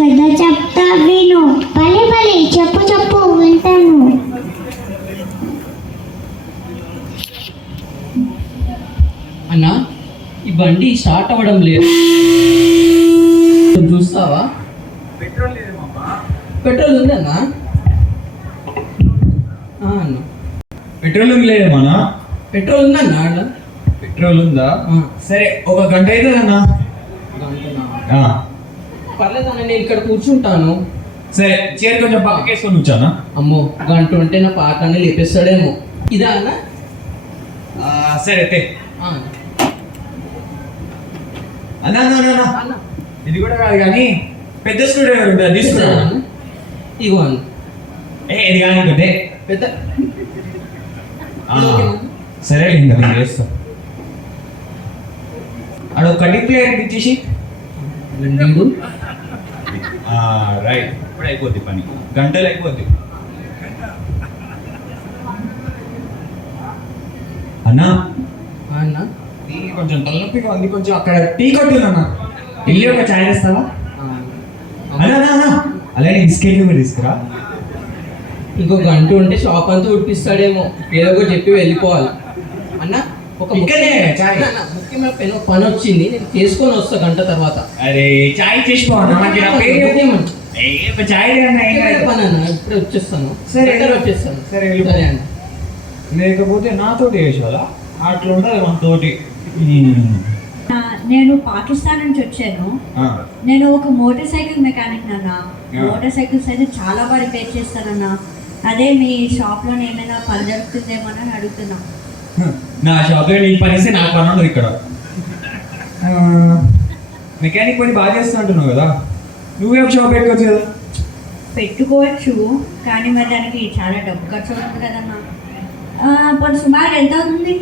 కథ చెప్తా విను. భలే భలే చెప్పు చెప్పు వింటాను. అన్నా, ఈ బండి స్టార్ట్ అవ్వడం లేదు, చూస్తావా? పెట్రోల్ లేదేమమ్మా. పెట్రోల్ ఉందన్నా? అన్న పెట్రోల్ లేదేమన్నా. పెట్రోల్ ఉందన్నా అన్న? పెట్రోల్ ఉందా? సరే, ఒక గంట అవుతుందన్నా. పర్లేదన్నా, నేను ఇక్కడ కూర్చుంటాను. సరే, చీర కొంచెం పక్కకేసుకొని వచ్చానా. అమ్మో, గంట ఉంటే నా పాకాన్ని లేపేస్తాడేమో. ఇదా అన్న? సరే తే. అన్నా అన్న ఇది కూడా కాదు కానీ పెద్ద స్టూడియో ఉంటుంది, అది తీసుకురా. ఇగో అన్న. ఇది కానీ పెద్ద పెద్ద సరే ఇంకా నేను చేస్తా. అక్కడ కటింగ్ ప్లేయర్ ఇచ్చేసి రైట్. ఇప్పుడు అయిపోద్ది పని, గంటలు అయిపోద్ది. అన్నా అన్న టీ కొంచెం తలనొప్పిగా ఉంది, కొంచెం అక్కడ టీ కొట్టిందన్నా, వెళ్ళి ఒక ఛాయ్ వేస్తావా? అన్నా అలాగే బిస్కెట్లు కూడా తీసుకురా. ఇంకో గంట ఉంటే షాప్ అంతా ఉడిపిస్తాడేమో, ఏదో ఒకటి చెప్పి వెళ్ళిపోవాలి. అన్న ఒక ముఖ్యమైన పని వచ్చింది, నేను చేసుకొని వస్తా గంట తర్వాత. అరే చాయ్ చేసుకోవాలి చాయ్ పని అన్న, ఇప్పుడే వచ్చేస్తాను. సరే వచ్చేస్తాను. సరే సరే అన్న. లేకపోతే నాతోటి వేసేవాళ్ళ అట్లా ఉంటుంది మనతోటి. నేను పాకిస్తాన్ నుంచి వచ్చాను. నేను ఒక మోటార్ సైకిల్ మెకానిక్ నాన్న. మోటార్ సైకిల్స్ అయితే చాలా బాగా రిపేర్ చేస్తానన్నా. అదే మీ షాప్లో ఏమైనా పని జరుగుతుందేమో అని అడుగుతున్నా. నా షాప్లో నీ పని ఇస్తే నాకు పని ఉండదు ఇక్కడ. మెకానిక్ పని బాగా చేస్తా అంటున్నావు కదా, నువ్వేం షాప్ పెట్టుకోవచ్చు కదా. పెట్టుకోవచ్చు, కానీ మరి దానికి చాలా డబ్బు ఖర్చు అవుతుంది కదన్నా. ఇప్పుడు సుమారు ఎంత అవుతుంది?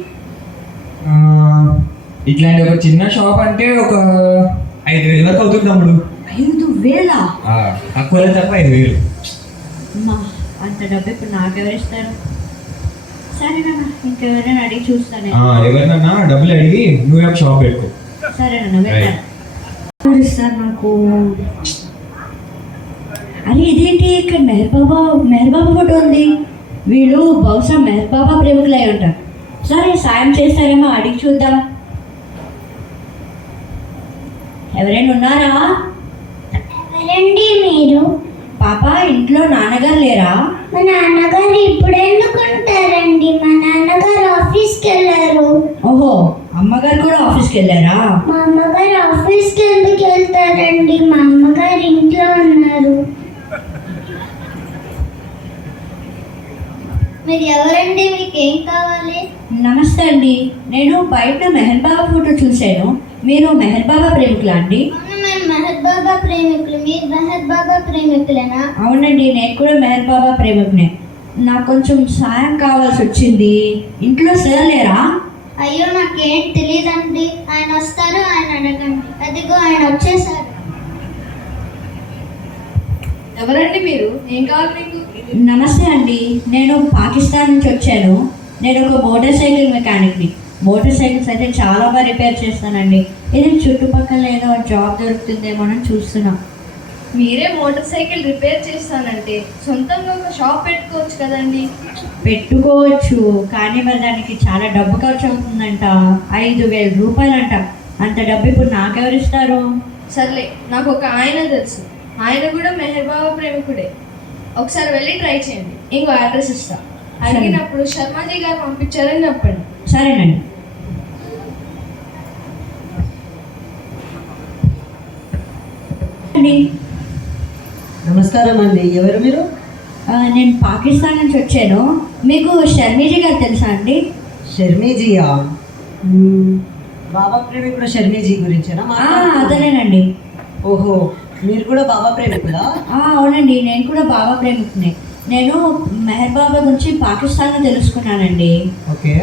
ఇట్లాంటి ఒక చిన్న షాప్ అంటే ఒక 5,000 వరకు అవుతుంది తమ్ముడు. 5,000? తక్కువ తప్ప 5,000. అమ్మా, అంత డబ్బు ఇప్పుడు నాకెవరిస్తారు? సరేనన్నా, ఇంకెవరైనా అడిగి చూస్తాను. ఎవరినన్నా డబ్బులు అడిగి నువ్వే షాప్ పెట్టుకో. సరేనన్నా, వెళ్తాను. ఇస్తారు నాకు. అరే ఇదేంటి ఇక్కడ మెహర్ బాబా ఫోటో ఉంది. వీళ్ళు బహుశా మెహర్ బాబా ప్రేమికులు అయి ఉంటారు. సరే, సాయం చేస్తారేమో అడిగి చూద్దాం. ఎవరైనా ఉన్నారా? ఎవరండి మీరు? పాప, ఇంట్లో నాన్నగారు లేరా? మా నాన్నగారు ఇప్పుడు ఎందుకు ఉంటారండి? మా నాన్నగారు ఆఫీస్కి వెళ్ళారు. ఓహో, అమ్మగారు కూడా ఆఫీస్కి వెళ్ళారా? మా అమ్మగారు ఆఫీస్కి ఎందుకు వెళ్తారండి? మా అమ్మగారు ఇంట్లో ఉన్నారు. మీరు ఎవరండి? మీకేం కావాలి? నమస్తే అండి, నేను బయట మెహర్ బాబా ఫోటో చూశాను. మీరు మెహర్ బాబా ప్రేమికులా అండి? మేము మెహర్ బాబా ప్రేమికులు. మీరు మెహర్ బాబా ప్రేమికులేనా? అవునండి, నేను కూడా మెహర్ బాబా ప్రేమికునే. నాకు కొంచెం సాయం కావాల్సి వచ్చింది. ఇంట్లో సార్ లేరా? అయ్యో, నాకేం తెలియదండి. ఆయన వస్తారు, ఆయన అడగండి. అదిగో ఆయన వచ్చేసారు. ఎవరండి మీరు? ఏం కావాలి మీకు? నమస్తే అండి, నేను పాకిస్తాన్ నుంచి వచ్చాను. నేను ఒక మోటార్ సైకిల్ మెకానిక్ని. మోటార్ సైకిల్స్ అయితే చాలా బాగా రిపేర్ చేస్తానండి. ఇది చుట్టుపక్కల ఏదో జాబ్ దొరుకుతుందేమో అని చూస్తున్నా. మీరే మోటార్ సైకిల్ రిపేర్ చేస్తానంటే సొంతంగా ఒక షాప్ పెట్టుకోవచ్చు కదండి. పెట్టుకోవచ్చు, కానీ మరి దానికి చాలా డబ్బు ఖర్చు అవుతుందంట. 5,000 రూపాయలంట. అంత డబ్బు ఇప్పుడు నాకెవరిస్తారు? సర్లే, నాకు ఒక ఆయన తెలుసు. ఆయన కూడా మెహర్ బాబా ప్రేమికుడే. ఒకసారి వెళ్ళి ట్రై చేయండి. ఇంకో అడ్రస్ ఇస్తా. అడిగినప్పుడు శర్మాజీ గారు పంపించారని చెప్పండి. సరేనండి. నమస్కారం అండి, ఎవరు మీరు? నేను పాకిస్తాన్ నుంచి వచ్చాను. మీకు షర్మీజీ గారు తెలుసా అండి? షర్మీజీయా? బాబా ప్రేమికుడు షర్మీజీ గురించేనా? అదేనండి. ఓహో, మీరు కూడా బాబా ప్రేమికుడా? అవునండి, నేను కూడా బాబా ప్రేమికునే. నేను మెహర్ బాబా గురించి పాకిస్తాన్లో తెలుసుకున్నానండి. ఓకే.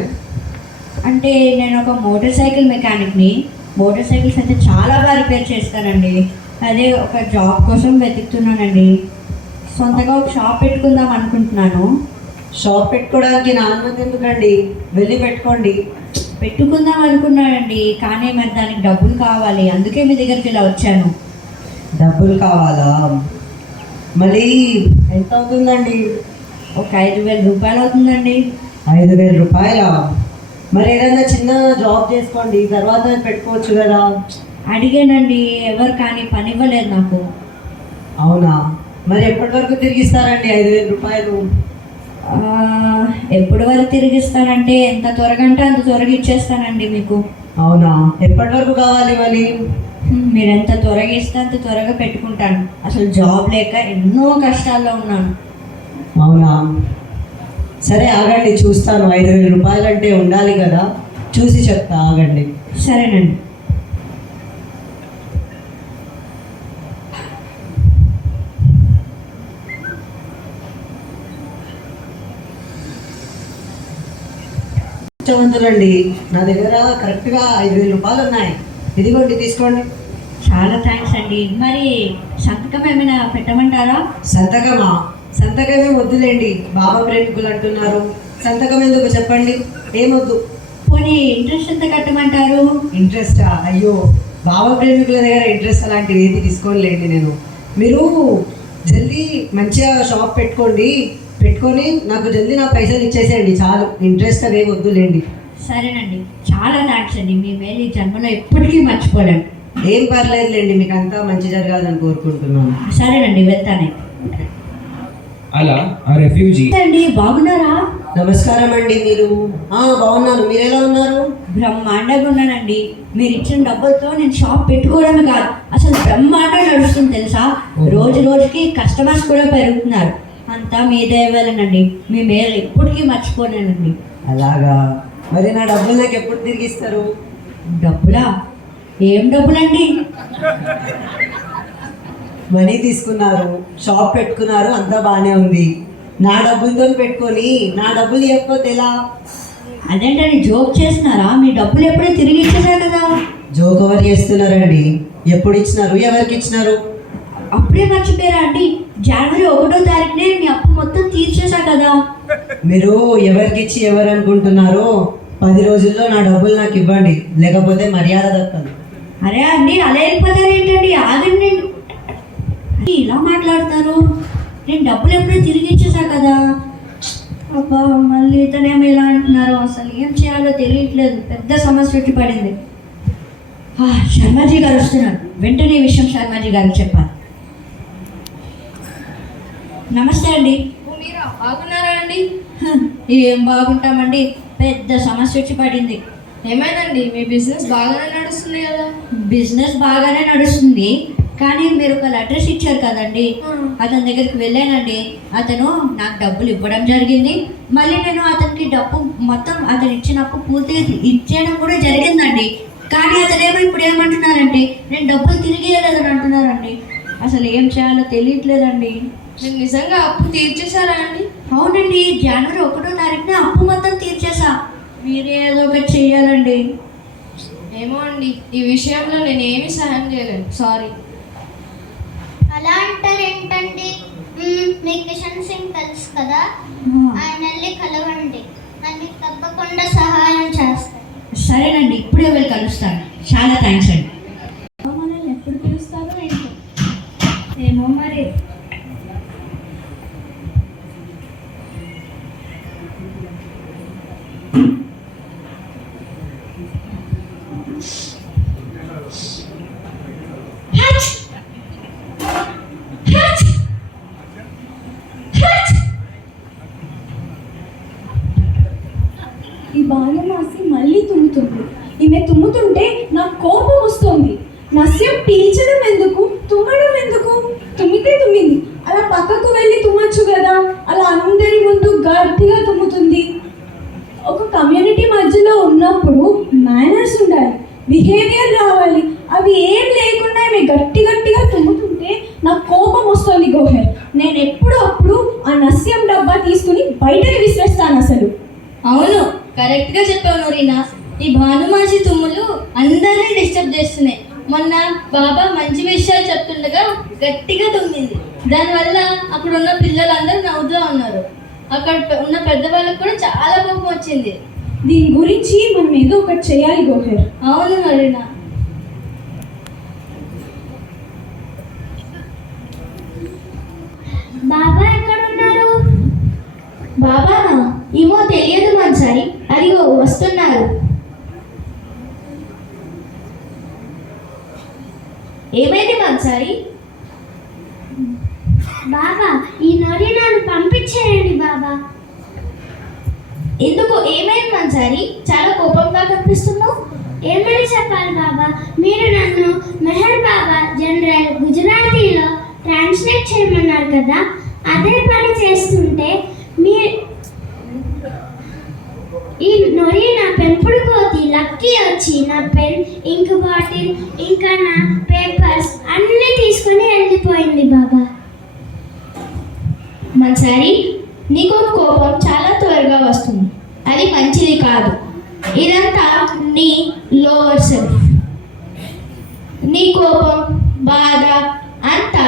అంటే నేను ఒక మోటార్ సైకిల్ మెకానిక్ని. మోటార్ సైకిల్స్ అయితే చాలా బాగా రిపేర్ చేస్తానండి. అదే ఒక జాబ్ కోసం వెతుకుతున్నానండి. సొంతగా ఒక షాప్ పెట్టుకుందాం అనుకుంటున్నాను. షాప్ పెట్టుకోవడానికి నాన్నమంది ఎందుకండి, వెళ్ళి పెట్టుకోండి. పెట్టుకుందాం అనుకున్నానండి, కానీ మరి దానికి డబ్బులు కావాలి. అందుకే మీ దగ్గరికి ఇలా వచ్చాను. డబ్బులు కావాలా? మళ్ళీ ఎంత అవుతుందండి? ఒక 5,000 రూపాయలు అవుతుందండి. 5,000 రూపాయలా? మరి ఏదైనా చిన్న జాబ్ చేసుకోండి, తర్వాత పెట్టుకోవచ్చు కదా. అడిగానండి, ఎవరు కానీ పని ఇవ్వలేదు నాకు. అవునా? మరి ఎప్పటి వరకు తిరిగిస్తారండి 5,000 రూపాయలు? ఆ, ఎప్పటి వరకు తిరిగిస్తానంటే ఎంత త్వరగా అంటే అంత త్వరగా ఇచ్చేస్తానండి మీకు. అవునా? ఎప్పటి వరకు కావాలి మరి? మీరు ఎంత త్వరగా ఇస్తే అంత త్వరగా పెట్టుకుంటాను. అసలు జాబ్ లేక ఎన్నో కష్టాల్లో ఉన్నాను. అవునా? సరే ఆగండి, చూస్తాను. 5,000 రూపాయలు అంటే ఉండాలి కదా, చూసి చెప్తా, ఆగండి. సరేనండి. ఇష్టవంతులండి, నా దగ్గర కరెక్ట్గా 5,000 రూపాయలు ఉన్నాయి. ఇదిగోండి, తీసుకోండి. చాలా థ్యాంక్స్ అండి. మరి సంతకం ఏమైనా పెట్టమంటారా? సంతకమా? సంతకమే వద్దులేండి, బాబా ప్రేమికులు అంటున్నారు. సంతకం ఎందుకు చెప్పండి, ఏమొద్దు. పోనీ ఇంట్రెస్ట్ ఎంత కట్టమంటారు? ఇంట్రెస్టా? అయ్యో, బాబా ప్రేమికుల దగ్గర ఇంట్రెస్ట్ అలాంటివి ఏది తీసుకోలేండి నేను. మీరు జల్దీ మంచిగా షాప్ పెట్టుకొని నాకు జల్దీ నా పైసలు ఇచ్చేసేయండి చాలు. ఇంట్రెస్ట్ అవే వద్దులేండి. సరేనండి, చాలా థ్యాంక్స్ అండి. మీ మేలు ఈ జన్మలో ఎప్పటికీ మర్చిపోలేను. ఏం పర్లేదులేండి, మీకు అంతా మంచి జరగాలని కోరుకుంటున్నాను. సరేనండి, వెళ్తానే. అలా ఆ రెఫ్యూజీ అండి, బాగున్నారా? నమస్కారం అండి. మీరు? బాగున్నాను, మీరు ఎలా ఉన్నారు? బ్రహ్మాండంగా ఉన్నానండి. మీరు ఇచ్చిన డబ్బులతో నేను షాప్ పెట్టుకోవడమే కాదు, అసలు బ్రహ్మాండంగా నడుస్తుంది తెలుసా. రోజు రోజుకి కస్టమర్స్ కూడా పెరుగుతున్నారు. అంతా మీ దయవల్లనండి. మీ మేలు ఎప్పటికీ మర్చిపోలేనండి. అలాగా? మరి నా డబ్బులు నాకు ఎప్పుడు తిరిగిస్తారు? డబ్బులా? ఏం డబ్బులండి? మనీ తీసుకున్నారు, షాప్ పెట్టుకున్నారు, అంతా బాగానే ఉంది. నా డబ్బులతో పెట్టుకొని నా డబ్బులు ఇవ్వకపోతే ఎలా? అదేంటండి, జోక్ చేస్తున్నారా? మీ డబ్బులు ఎప్పుడూ తిరిగి ఇచ్చేసారు కదా. జోక్ ఎవరు చేస్తున్నారండి? ఎప్పుడు ఇచ్చినారు, ఎవరికి ఇచ్చినారు? అప్పుడే మర్చిపోయారా అండి? జనవరి 1వ తారీఖునే మీ అప్పు మొత్తం తీర్చేసా కదా. మీరు ఎవరికి ఇచ్చి ఎవరు అనుకుంటున్నారో 10 రోజుల్లో నా డబ్బులు నాకు ఇవ్వండి, లేకపోతే మర్యాద దక్కదు. అరే అండి, అలా వెళ్ళిపోతారు ఏంటండి? ఆగండి, ఇలా మాట్లాడతారు. నేను డబ్బులు ఎప్పుడూ తిరిగి ఇచ్చేసా కదా. అబ్బా, మళ్ళీ ఇతనేమో ఇలా అంటున్నారు. అసలు ఏం చేయాలో తెలియట్లేదు. పెద్ద సమస్య వచ్చి పడింది. శర్మాజీ గారు వస్తున్నారు. వెంటనే ఈ విషయం శర్మాజీ గారికి చెప్పాలి. నమస్తే అండి. మీరా? బాగున్నారా అండి? ఏం బాగుంటామండి, పెద్ద సమస్య వచ్చి పడింది. ఏమైందండి? మీ బిజినెస్ బాగానే నడుస్తుంది కదా. బిజినెస్ బాగానే నడుస్తుంది, కానీ మీరు ఒక అడ్రస్ ఇచ్చారు కదండి, అతని దగ్గరికి వెళ్ళానండి. అతను నాకు డబ్బులు ఇవ్వడం జరిగింది. మళ్ళీ నేను అతనికి డబ్బు మొత్తం అతను ఇచ్చిన అప్పు పూర్తిగా ఇచ్చేయడం కూడా జరిగిందండి. కానీ అతనేమో ఇప్పుడు ఏమంటున్నారంటే నేను డబ్బులు తిరిగి ఇవ్వలేదని అంటున్నారండి. అసలు ఏం చేయాలో తెలియట్లేదండి. మీరు నిజంగా అప్పు తీర్చేశారా అండి? అవునండి, జనవరి 1వ తారీఖున అప్పు మొత్తం తీర్చేసా. మీరే ఏదో ఒకటి చెయ్యాలండి. ఏమో అండి, ఈ విషయంలో నేను ఏమీ సహాయం చేయలేను, సారీ. అలా అంటారు ఏంటండి? మీకు కిషన్ సింగ్ తెలుసు కదా, ఆయన వెళ్ళి కలవండి, ఆయన మీకు తప్పకుండా సహాయం చేస్తారు. సరేనండి, ఇప్పుడే వెళ్ళి కలుస్తాను. చాలా థ్యాంక్స్ అండి. మనల్ని ఎప్పుడు పిలుస్తారో ఏంటో. ఏమో మరి. ఈ బాలమాసి మళ్ళీ తుమ్ముతుంది. ఈమె తుమ్ముతుంటే నాకు కోపం వస్తుంది. నస్యం పీల్చడం ఎందుకు, తుమ్మడం ఎందుకు? తుమ్మితే తుమ్మింది, అలా పక్కకు వెళ్ళి తుమ్మచ్చు కదా. అలా అందరి ముందు గట్టిగా తుమ్ముతుంది. ఒక కమ్యూనిటీ మధ్యలో ఉన్నప్పుడు మేనర్స్ ఉండాలి, బిహేవియర్ రావాలి. అవి ఏం లేకుండా ఈమె గట్టిగా తుమ్ముతుంటే నాకు కోపం వస్తుంది గోహర్. నేను ఎప్పుడు అప్పుడు ఆ నస్యం డబ్బా తీసుకుని బయటకి విసిరేస్తాను అసలు. అవును, కరెక్ట్గా చెప్పావు నూరీనా. ఈ భానుమాసి తుమ్ములు అందరినీ డిస్టర్బ్ చేస్తున్నాయి. మొన్న బాబా మంచి విషయాలు చెప్తుండగా గట్టిగా తుమ్మింది. దానివల్ల అక్కడ ఉన్న పిల్లలందరూ నవ్వుతూ ఉన్నారు. అక్కడ ఉన్న పెద్దవాళ్ళకు కూడా చాలా కోపం వచ్చింది. దీని గురించి మనం ఏదో ఒకటి చేయాలి గోహర్. అవును నూరీనా. ఏమైంది మాన్సారి? బాబా ఈ నొరి నన్ను పంపించేయండి బాబా. ఎందుకు, ఏమైంది మాన్సారి? చాలా కోపంగా కనిపిస్తున్నావు. ఏమని చెప్పాలి బాబా, మీరు నన్ను మెహర్ బాబా జనరల్ గుజరాతీలో ట్రాన్స్లేట్ చేయమన్నారు కదా, అదే పని చేస్తుంటే ఈ నొరి నా పెంపుడు కోతి లక్కీ వచ్చి నా పెన్, ఇంక్ బాటిల్, ఇంకా నా పేపర్స్ అన్నీ తీసుకొని వెళ్ళిపోయింది బాబా. మాన్సారి, నీకు కోపం చాలా త్వరగా వస్తుంది, అది మంచిది కాదు. ఇదంతా నీ లోవర్ సెల్ఫ్. నీ కోపం, బాధ అంతా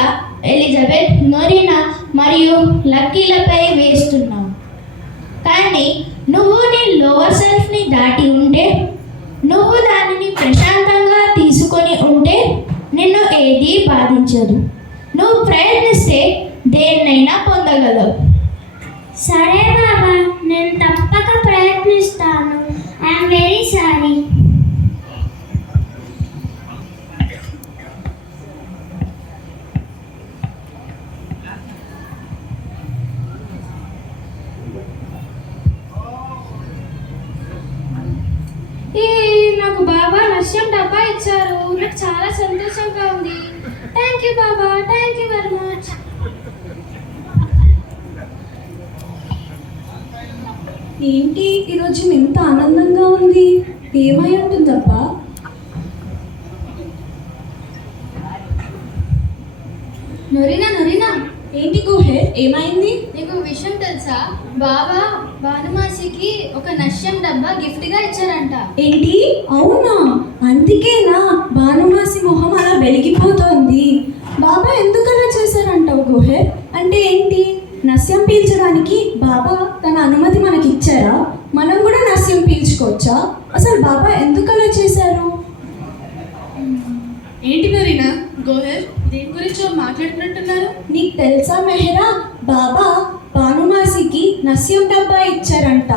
ఎలిజబెత్, నొరీనా మరియు లక్కీలపై వేస్తున్నావు. కానీ నువ్వు నీ లోవర్ సెల్ఫ్ని దాటి ఉంటే, నువ్వు దానిని ప్రశాంతంగా తీసుకొని ఉంటే నిన్ను ఏదీ బాధించదు. నువ్వు ప్రయత్నిస్తే దేన్నైనా పొందగలవు. సరే బాబా, నేను తప్పక ప్రయత్నిస్తాను. I'm very sorry. నాకు బాబా నష్యం డబ్బా ఇచ్చారు. నాకు చాలా సంతోషంగా ఉంది. Thank you Baba, thank you very much. ఏంటి ఈరోజు ఎంత ఆనందంగా ఉంది? ఏమై ఉంటుందబ్బా? నొరీనా, నొరీనా, ఏంటి గుహే, ఏమైంది? నీకు విషయం తెలుసా? బాబా భానుమాసికి ఒక నశ్యం డబ్బా గిఫ్ట్గా ఇచ్చారంట. ఏంటి, అవునా? అందుకేనా భానుమాసి మొహం అలా వెలిగిపోతోంది? బాబా ఎందుకు అలా చేశారంటావు గుహే? అంటే ఏంటి, నస్యం పీల్చడానికి బాబా తన అనుమతి మనకి ఇచ్చారా? మనం కూడా నస్యం పీల్చుకోవచ్చా? అసలు బాబా ఎందుకు అలా చేశారు? ఏంటి నరీనా, గోహర్ దేని గురించో మాట్లాడుతున్నట్టున్నారు? నీకు తెలుసా మెహరా, బాబా భానుమాసికి నస్యం డబ్బా ఇచ్చారంట.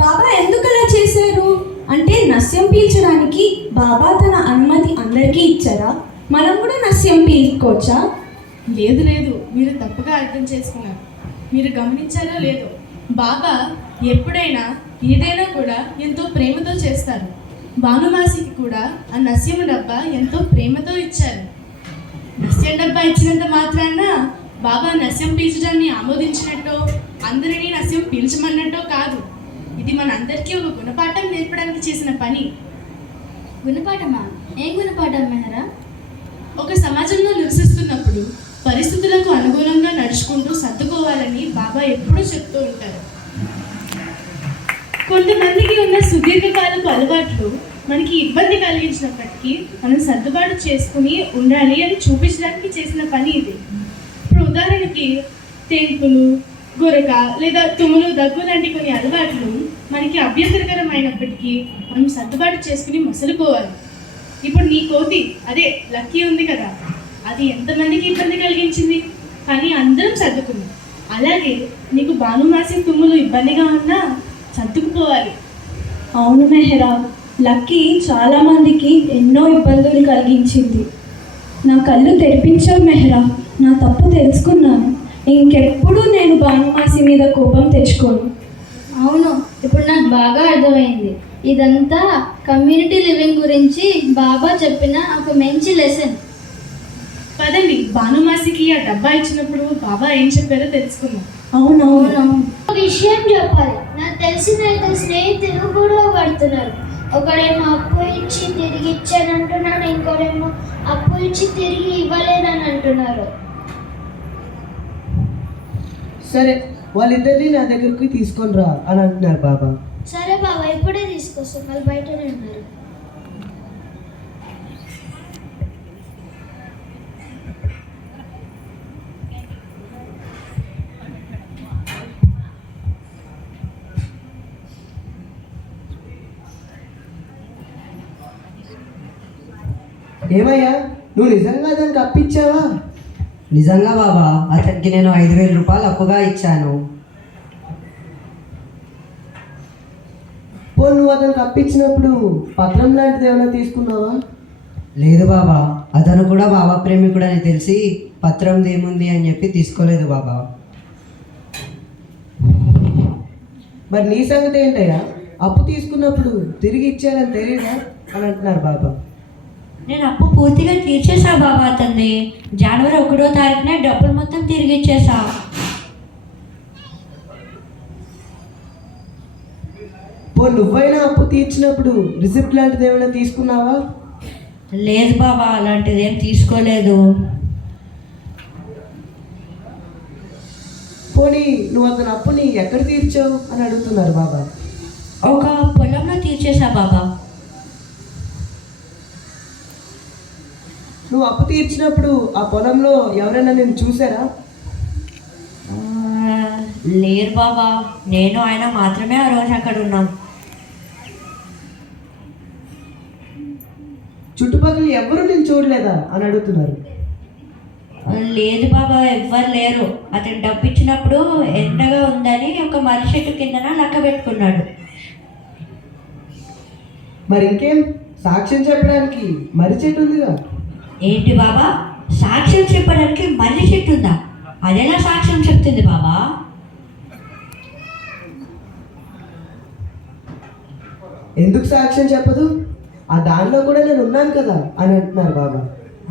బాబా ఎందుకు అలా చేశారు? అంటే నస్యం పీల్చడానికి బాబా తన అనుమతి అందరికీ ఇచ్చారా? మనం కూడా నస్యం పీల్చుకోవచ్చా? లేదు లేదు, మీరు తప్పుగా అర్థం చేసుకున్నారు. మీరు గమనించారో లేదో, బాబా ఎప్పుడైనా ఏదైనా కూడా ఎంతో ప్రేమతో చేస్తారు. భానుమాసికి కూడా ఆ నస్యం డబ్బా ఎంతో ప్రేమతో ఇచ్చారు. నస్యం డబ్బా ఇచ్చినంత మాత్రాన బాబా నస్యం పీల్చడాన్ని ఆమోదించినట్టో, అందరినీ నస్యం పీల్చమన్నట్టో కాదు. ఇది మనందరికీ ఒక గుణపాఠం నేర్పడానికి చేసిన పని. గుణపాఠమా? ఏం గుణపాఠం మెహరా? ఒక సమాజంలో నివసిస్తున్నప్పుడు పరిస్థితులకు అనుగుణంగా నడుచుకుంటూ సర్దుకోవాలని బాబా ఎప్పుడూ చెప్తూ ఉంటారు. కొంతమందికి ఉన్న సుదీర్ఘకాలపు అలవాట్లు మనకి ఇబ్బంది కలిగించినప్పటికీ మనం సర్దుబాటు చేసుకుని ఉండాలి అని చూపించడానికి చేసిన పని ఇది. ఇప్పుడు ఉదాహరణకి తెంపులు, గురక లేదా తుమ్ములు, దగ్గు లాంటి కొన్ని అలవాట్లు మనకి అభ్యంతరకరమైనప్పటికీ మనం సర్దుబాటు చేసుకుని మసలుకోవాలి. ఇప్పుడు నీ కోతి, అదే లక్కీ ఉంది కదా, అది ఎంతమందికి ఇబ్బంది కలిగించింది, కానీ అందరం సర్దుకుంది. అలాగే నీకు భానుమాసి తుమ్ములు ఇబ్బందిగా ఉన్నా సర్దుకుపోవాలి. అవును మెహరా, లక్కీ చాలామందికి ఎన్నో ఇబ్బందులు కలిగించింది. నా కళ్ళు తెరిపించావు మెహరా, నా తప్పు తెలుసుకున్నాను. ఇంకెప్పుడు నేను భానుమాసి మీద కోపం తెచ్చుకోను. అవును, ఇప్పుడు నాకు బాగా అర్థమైంది. ఇదంతా కమ్యూనిటీ లివింగ్ గురించి బాబా చెప్పిన ఒక మంచి లెసన్. పదండి, భానుమాసికి ఆ డబ్బా ఇచ్చినప్పుడు బాబా ఏం చెప్పారో తెలుసుకుందాం. అవునవును. ఒక విషయం చెప్పాలి, నాకు తెలిసిన ఇద్దరు స్నేహితులు గొడవ పడుతున్నారు. ఒకడేమో అప్పు ఇచ్చి తిరిగి ఇచ్చానంటున్నాడు, ఇంకోడేమో అప్పు ఇచ్చి తిరిగి ఇవ్వలేదని అంటున్నారు. సరే, వాళ్ళిద్దరిని నా దగ్గరికి తీసుకొని రా అని అంటున్నారు బాబా. సరే బాబా, ఇప్పుడే తీసుకొస్తాం, వాళ్ళు బయటనే ఉన్నారు. ఏమయ్యా, నువ్వు నిజంగా దానికి అప్పిచ్చావా? నిజంగా బాబా, అతనికి నేను 5,000 రూపాయలు అప్పుగా ఇచ్చాను. నువ్వు అతనికి అప్పించినప్పుడు పత్రం లాంటిది ఏమైనా తీసుకున్నావా? లేదు బాబా, అతను కూడా బాబా ప్రేమికుడు అని తెలిసి పత్రం ఏముంది అని చెప్పి తీసుకోలేదు బాబా. మరి నీ సంగతి ఏంటయ్యా? అప్పు తీసుకున్నప్పుడు తిరిగి ఇచ్చేయాలని తెలియదా అని అంటున్నారు బాబా. నేను అప్పు పూర్తిగా తీర్చేసా బాబా అతన్ని. జనవరి 1వ తారీఖునే డబ్బులు మొత్తం తిరిగి ఇచ్చేసా. నువ్వైనా అప్పు తీర్చినప్పుడు రిసిప్ట్ లాంటిది ఏమైనా తీసుకున్నావా? లేదు బాబా, అలాంటిది ఏం తీసుకోలేదు. పోనీ నువ్వు అతను అప్పుని ఎక్కడ తీర్చావు అని అడుగుతున్నారు బాబా. ఒక పొలంలో తీర్చేసా బాబా. నువ్వు అప్పు తీర్చినప్పుడు ఆ పొలంలో ఎవరైనా నేను చూసారా? లేరు బాబా, నేను ఆయన మాత్రమే ఆ రోజు అక్కడ ఉన్నాం. చుట్టుపక్కల ఎవరు నేను చూడలేదా అని అడుగుతున్నారు. లేదు బాబా, ఎవ్వరు లేరు. అతను డబ్బు ఇచ్చినప్పుడు ఎండగా ఉందని ఒక మర్రి చెట్టు కిందన లెక్క పెట్టుకున్నాడు. మరి ఇంకేం, సాక్ష్యం చెప్పడానికి మర్రి చెట్టు ఉందిగా. ఏంటి బాబా, సాక్ష్యం చెప్పడానికి మర్రి చెట్టు ఉందా? అదెలా సాక్ష్యం చెప్తుంది బాబా? ఎందుకు సాక్ష్యం చెప్పదు? ఆ దానిలో కూడా నేను ఉన్నాను కదా అని అంటున్నారు బాబా.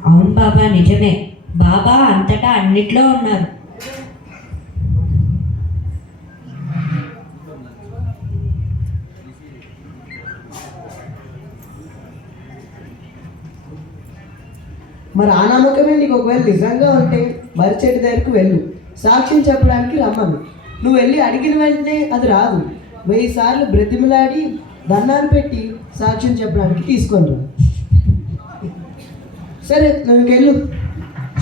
అవును బాబా, నిజమే. బాబా అంతటా అన్నిట్లో ఉన్నారు. మరి ఆ నమ్మకమే నీకు ఒకవేళ నిజంగా ఉంటే మర్రి చెట్టు దగ్గరకు వెళ్ళు, సాక్ష్యం చెప్పడానికి రమ్మను. నువ్వు వెళ్ళి అడిగిన వెంటనే అది రాదు. 1000 సార్లు బ్రతిమలాడి దండాలు పెట్టి సాక్ష్యం చెప్పడానికి తీసుకొని రా. సరే, నువ్వు వెళ్ళు.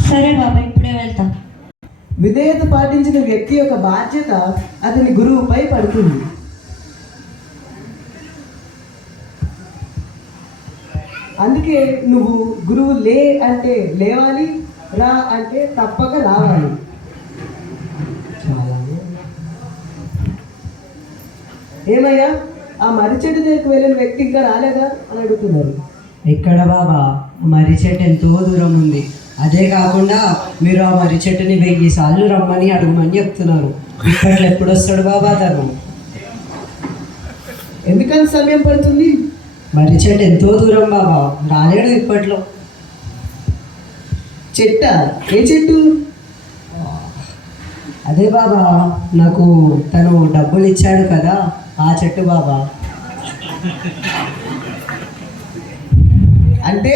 సరే బాబా, ఇప్పుడే వెళ్తాం. విధేయత పాటించిన వ్యక్తి యొక్క బాధ్యత అతని గురువుపై పడుతుంది. అందుకే నువ్వు గురువు లే అంటే లేవాలి, రా అంటే తప్పక రావాలి. ఏమయ్యా, ఆ మర్రి చెట్టు దగ్గరికి వెళ్ళిన వ్యక్తి ఇంకా రాలేదా అని అడుగుతున్నారు. ఎక్కడ బాబా, మర్రి చెట్టు ఎంతో దూరం ఉంది. అదే కాకుండా మీరు ఆ మర్రి చెట్టుని 1000 సార్లు రమ్మని అడుగుమని చెప్తున్నారు. ఇప్పట్లో ఎప్పుడు వస్తాడు బాబా తను? ఎందుకని సమయం పడుతుంది? మర్రి చెట్టు ఎంతో దూరం బాబా, రాలేడు ఇప్పట్లో. చెట్ట? ఏ చెట్టు? అదే బాబా, నాకు తను డబ్బులు ఇచ్చాడు కదా, ఆ చెట్టు బాబా. అంటే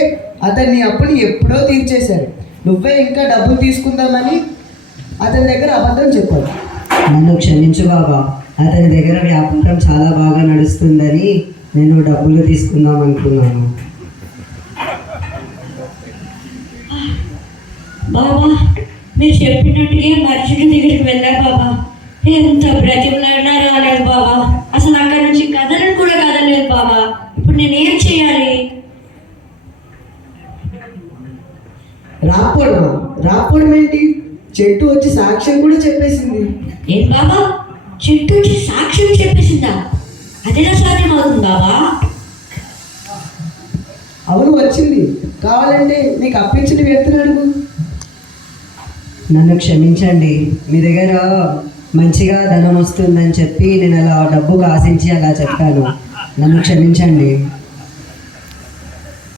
అతన్ని అప్పుని ఎప్పుడో తీర్చేశారు. నువ్వే ఇంకా డబ్బులు తీసుకుందామని అతని దగ్గర అబద్ధం చెప్పాడు. నన్ను క్షమించు బాబా, అతని దగ్గర వ్యాపారం చాలా బాగా నడుస్తుందని నేను డబ్బులు తీసుకుందాం అనుకున్నాను. బాబా, మీరు చెప్పినట్టుగా మర్రి చెట్టు దగ్గరికి వెళ్ళారు బాబా. ఎంత బ్రతిమలైనా రాలేదు బాబా. అసలు అక్కడి నుంచి కదలని కూడా కదలేదు బాబా. ఇప్పుడు నేనేం చేయాలి? రాకపోవడం ఏంటి? చెట్టు వచ్చి సాక్ష్యం కూడా చెప్పేసింది. ఏం బాబా, చెట్టు వచ్చి సాక్ష్యం చెప్పేసిందా? అదేలా సాధ్యం అవుతుంది బాబా? అవును, వచ్చింది. కావాలంటే నీకు అప్పించిన వ్యక్తిని అడుగు. నన్ను క్షమించండి, మీ దగ్గర మంచిగా ధనం వస్తుందని చెప్పి నేను అలా డబ్బుకు ఆశించి అలా చెప్పాను. నన్ను క్షమించండి.